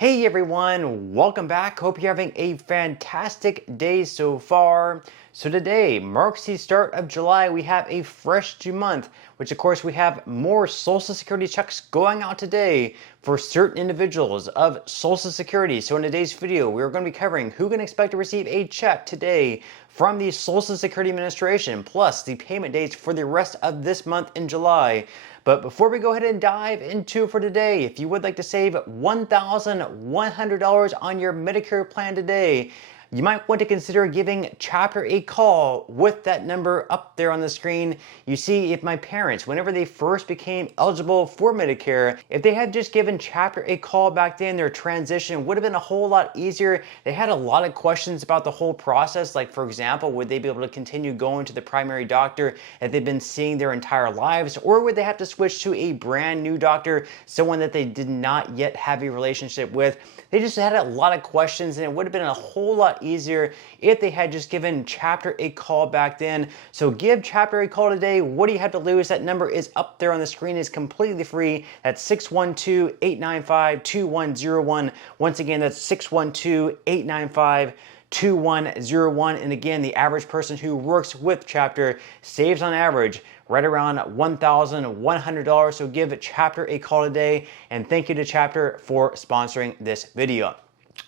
Hey everyone, welcome back. Hope you're having a fantastic day so far. So today marks the start of July. We have a fresh new month, which of course we have more Social Security checks going out today for certain individuals of Social Security. So in today's video, we're going to be covering who can expect to receive a check today from the Social Security Administration, plus the payment dates for the rest of this month in July. But before we go ahead and dive into for today, if you would like to save $1,100 on your Medicare plan today, you might want to consider giving Chapter a call with that number up there on the screen. You see, if my parents, whenever they first became eligible for Medicare, if they had just given Chapter a call back then, their transition would have been a whole lot easier. They had a lot of questions about the whole process, like for example, would they be able to continue going to the primary doctor that they've been seeing their entire lives, or would they have to switch to a brand new doctor, someone that they did not yet have a relationship with? They just had a lot of questions, and it would have been a whole lot easier if they had just given Chapter a call back then. So give Chapter a call today. What do you have to lose? That number is up there on the screen. It's completely free. That's 612-895-2101. Once again, that's 612-895-2101. And again, the average person who works with Chapter saves on average right around $1,100. So give Chapter a call today, and thank you to Chapter for sponsoring this video.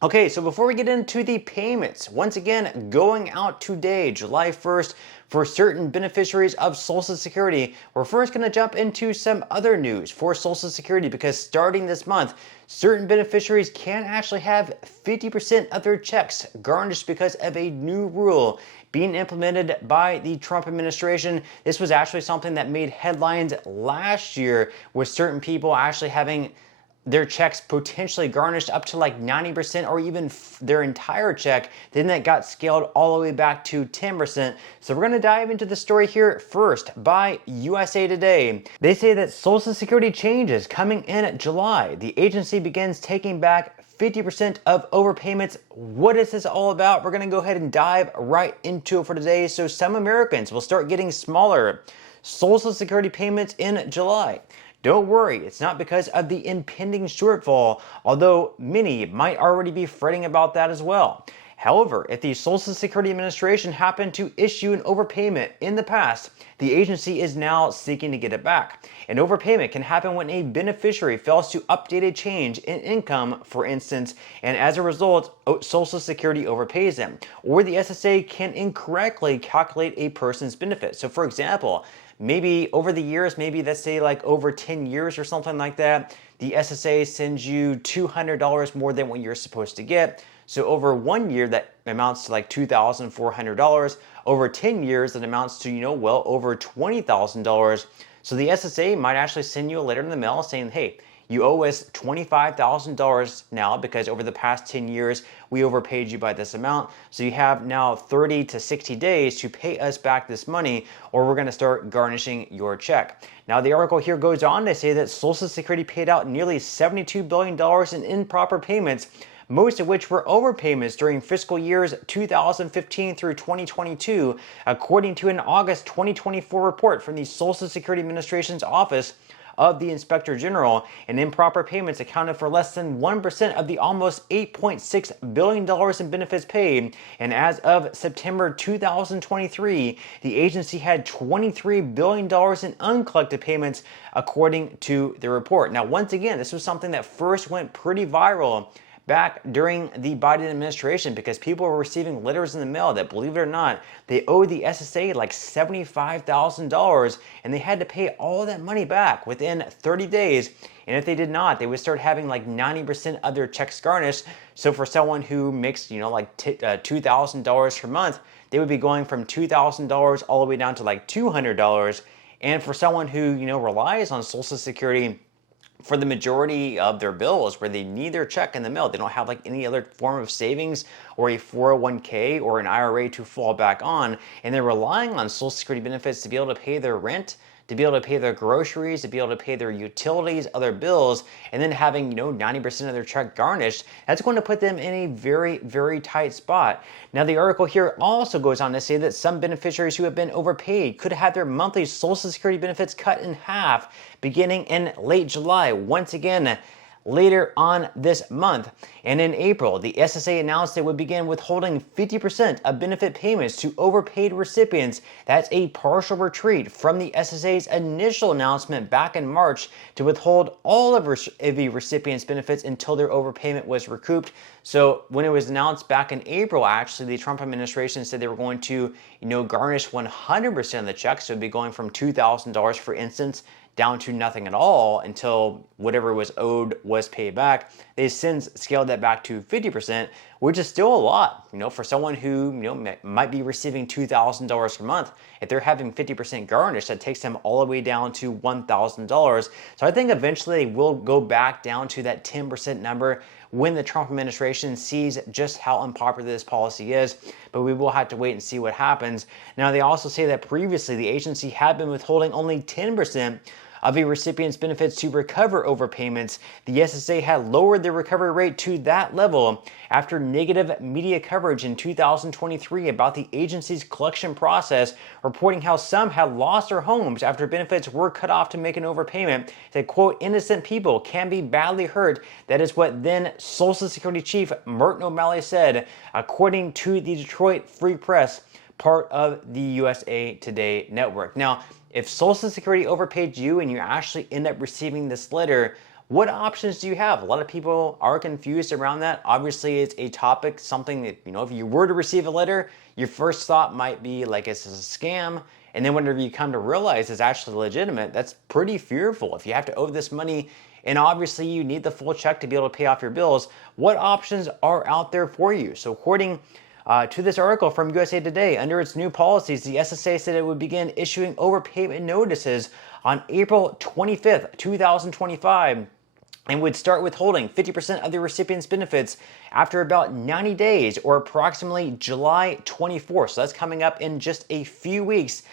Okay, so before we get into the payments, once again, going out today, July 1st, for certain beneficiaries of Social Security, we're first going to jump into some other news for Social Security, because starting this month, certain beneficiaries can actually have 50% of their checks garnished because of a new rule being implemented by the Trump administration. This was actually something that made headlines last year, with certain people actually having their checks potentially garnished up to like 90% or even their entire check. Then that got scaled all the way back to 10%. So we're going to dive into the story here first by USA Today. They say that Social Security changes coming in July. The agency begins taking back 50% of overpayments. What is this all about? We're going to go ahead and dive right into it for today. So some Americans will start getting smaller Social Security payments in July. Don't worry, it's not because of the impending shortfall, although many might already be fretting about that as well. However, if the Social Security Administration happened to issue an overpayment in the past, the agency is now seeking to get it back. An overpayment can happen when a beneficiary fails to update a change in income, for instance, and as a result, Social Security overpays them. Or the SSA can incorrectly calculate a person's benefit. So for example, maybe over the years, maybe let's say like over 10 years or something like that, the SSA sends you $200 more than what you're supposed to get. So over 1 year, that amounts to like $2,400. Over 10 years, that amounts to, well over $20,000. So the SSA might actually send you a letter in the mail saying, hey, you owe us $25,000 now because over the past 10 years, we overpaid you by this amount. So you have now 30 to 60 days to pay us back this money, or we're going to start garnishing your check. Now, the article here goes on to say that Social Security paid out nearly $72 billion in improper payments, most of which were overpayments during fiscal years 2015 through 2022, according to an August 2024 report from the Social Security Administration's Office of the Inspector General. And improper payments accounted for less than 1% of the almost $8.6 billion in benefits paid. And as of September 2023, the agency had $23 billion in uncollected payments, according to the report. Now, once again, this was something that first went pretty viral back during the Biden administration, because people were receiving letters in the mail that, believe it or not, they owed the SSA like $75,000, and they had to pay all that money back within 30 days. And if they did not, they would start having like 90% of their checks garnished. So for someone who makes, like $2,000 per month, they would be going from $2,000 all the way down to like $200. And for someone who, relies on Social Security for the majority of their bills, where they need their check in the mail, they don't have like any other form of savings or a 401k or an IRA to fall back on, and they're relying on Social Security benefits to be able to pay their rent, to be able to pay their groceries, to be able to pay their utilities, other bills, and then having 90% of their check garnished, that's going to put them in a very, very tight spot. Now, the article here also goes on to say that some beneficiaries who have been overpaid could have their monthly Social Security benefits cut in half beginning in late July. Once again, later on this month. And in April, the SSA announced it would begin withholding 50% of benefit payments to overpaid recipients. That's a partial retreat from the SSA's initial announcement back in March to withhold all of the recipients' benefits until their overpayment was recouped. So when it was announced back in April, actually, the Trump administration said they were going to, garnish 100% of the checks. So it'd be going from $2,000, for instance, down to nothing at all until whatever was owed was paid back. They've since scaled that back to 50%, which is still a lot, for someone who, might be receiving $2,000 per month. If they're having 50% garnished, that takes them all the way down to $1,000. So I think eventually they will go back down to that 10% number when the Trump administration sees just how unpopular this policy is, but we will have to wait and see what happens. Now, they also say that previously the agency had been withholding only 10% of a recipient's benefits to recover overpayments. The SSA had lowered the recovery rate to that level after negative media coverage in 2023 about the agency's collection process, reporting how some had lost their homes after benefits were cut off to make an overpayment. That, quote, innocent people can be badly hurt. That is what then Social Security Chief Merton O'Malley said, according to the Detroit Free Press, part of the USA Today network. Now, if Social Security overpaid you and you actually end up receiving this letter, what options do you have? A lot of people are confused around that. Obviously, it's a topic, something that, if you were to receive a letter, your first thought might be like it's a scam. And then whenever you come to realize it's actually legitimate, that's pretty fearful. If you have to owe this money and obviously you need the full check to be able to pay off your bills, what options are out there for you? So according to this article from USA Today, under its new policies, the SSA said it would begin issuing overpayment notices on April 25th, 2025, and would start withholding 50% of the recipient's benefits after about 90 days, or approximately July 24th. So that's coming up in just a few weeks,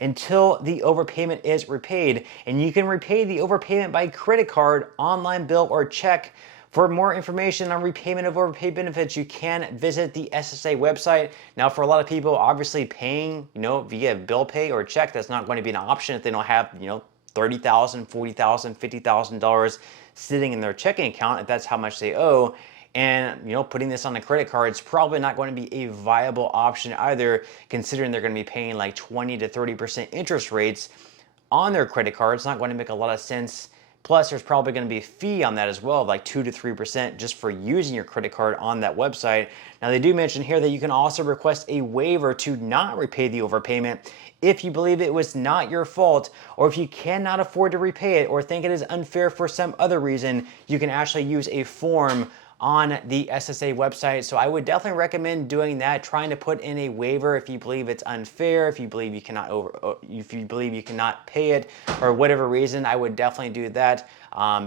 until the overpayment is repaid. And you can repay the overpayment by credit card, online bill, or check. For more information on repayment of overpaid benefits, you can visit the SSA website. Now, for a lot of people, obviously paying, via bill pay or check, that's not going to be an option if they don't have, $30,000, $40,000, $50,000 sitting in their checking account, if that's how much they owe. And, putting this on a credit card is probably not going to be a viable option either, considering they're going to be paying like 20 to 30% interest rates on their credit card. It's not going to make a lot of sense. Plus, there's probably going to be a fee on that as well, like 2 to 3% just for using your credit card on that website. Now, they do mention here that you can also request a waiver to not repay the overpayment if you believe it was not your fault, or if you cannot afford to repay it or think it is unfair for some other reason. You can actually use a form on the SSA website. So I would definitely recommend doing that, trying to put in a waiver if you believe it's unfair, if you believe you cannot pay it, or whatever reason. I would definitely do that.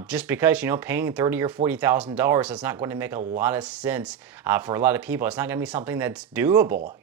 Just because, paying $30,000 or $40,000 is not going to make a lot of sense for a lot of people. It's not going to be something that's doable.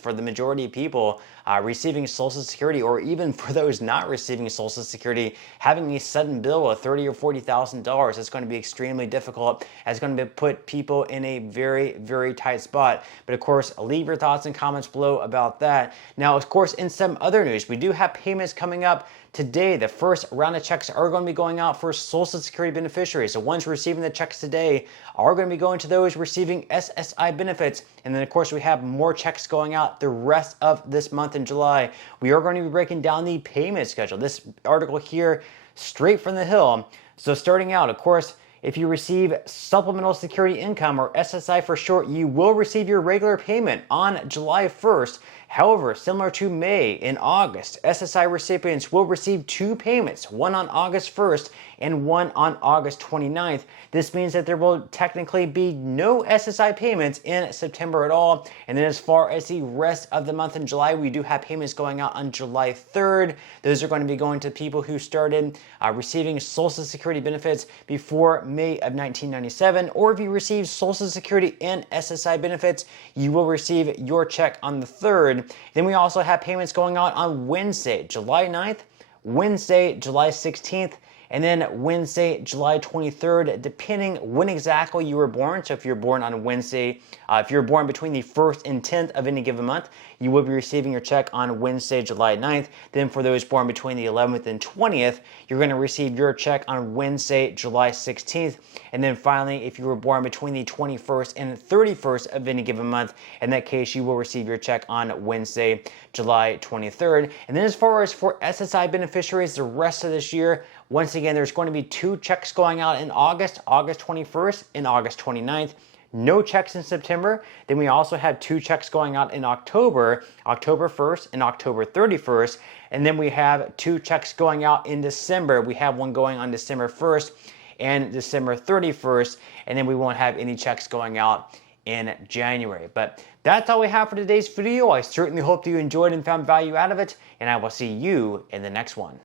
For the majority of people, receiving Social Security, or even for those not receiving Social Security, having a sudden bill of $30,000 or $40,000 is going to be extremely difficult. It's going to put people in a very, very tight spot. But of course, leave your thoughts and comments below about that. Now, of course, in some other news, we do have payments coming up today. The first round of checks are going to be going out for Social Security beneficiaries. The ones receiving the checks today are going to be going to those receiving SSI benefits. And then, of course, we have more checks going out the rest of this month in July. We are going to be breaking down the payment schedule. This article here, straight from the Hill. So starting out, of course, if you receive Supplemental Security Income, or SSI for short, you will receive your regular payment on July 1st. However, similar to May and August, SSI recipients will receive 2 payments, one on August 1st and one on August 29th. This means that there will technically be no SSI payments in September at all. And then as far as the rest of the month in July, we do have payments going out on July 3rd. Those are going to be going to people who started receiving Social Security benefits before May of 1997, or if you receive Social Security and SSI benefits, you will receive your check on the 3rd. Then we also have payments going out on Wednesday, July 9th, Wednesday, July 16th, and then Wednesday, July 23rd, depending when exactly you were born. So if you're born on Wednesday, if you're born between the 1st and 10th of any given month, you will be receiving your check on Wednesday, July 9th. Then for those born between the 11th and 20th, you're going to receive your check on Wednesday, July 16th. And then finally, if you were born between the 21st and 31st of any given month, in that case, you will receive your check on Wednesday, July 23rd. And then as far as for SSI beneficiaries, the rest of this year, once again, there's going to be 2 checks going out in August, August 21st and August 29th. No checks in September. Then we also have 2 checks going out in October, October 1st and October 31st. And then we have 2 checks going out in December. We have one going on December 1st and December 31st. And then we won't have any checks going out in January. But that's all we have for today's video. I certainly hope that you enjoyed and found value out of it. And I will see you in the next one.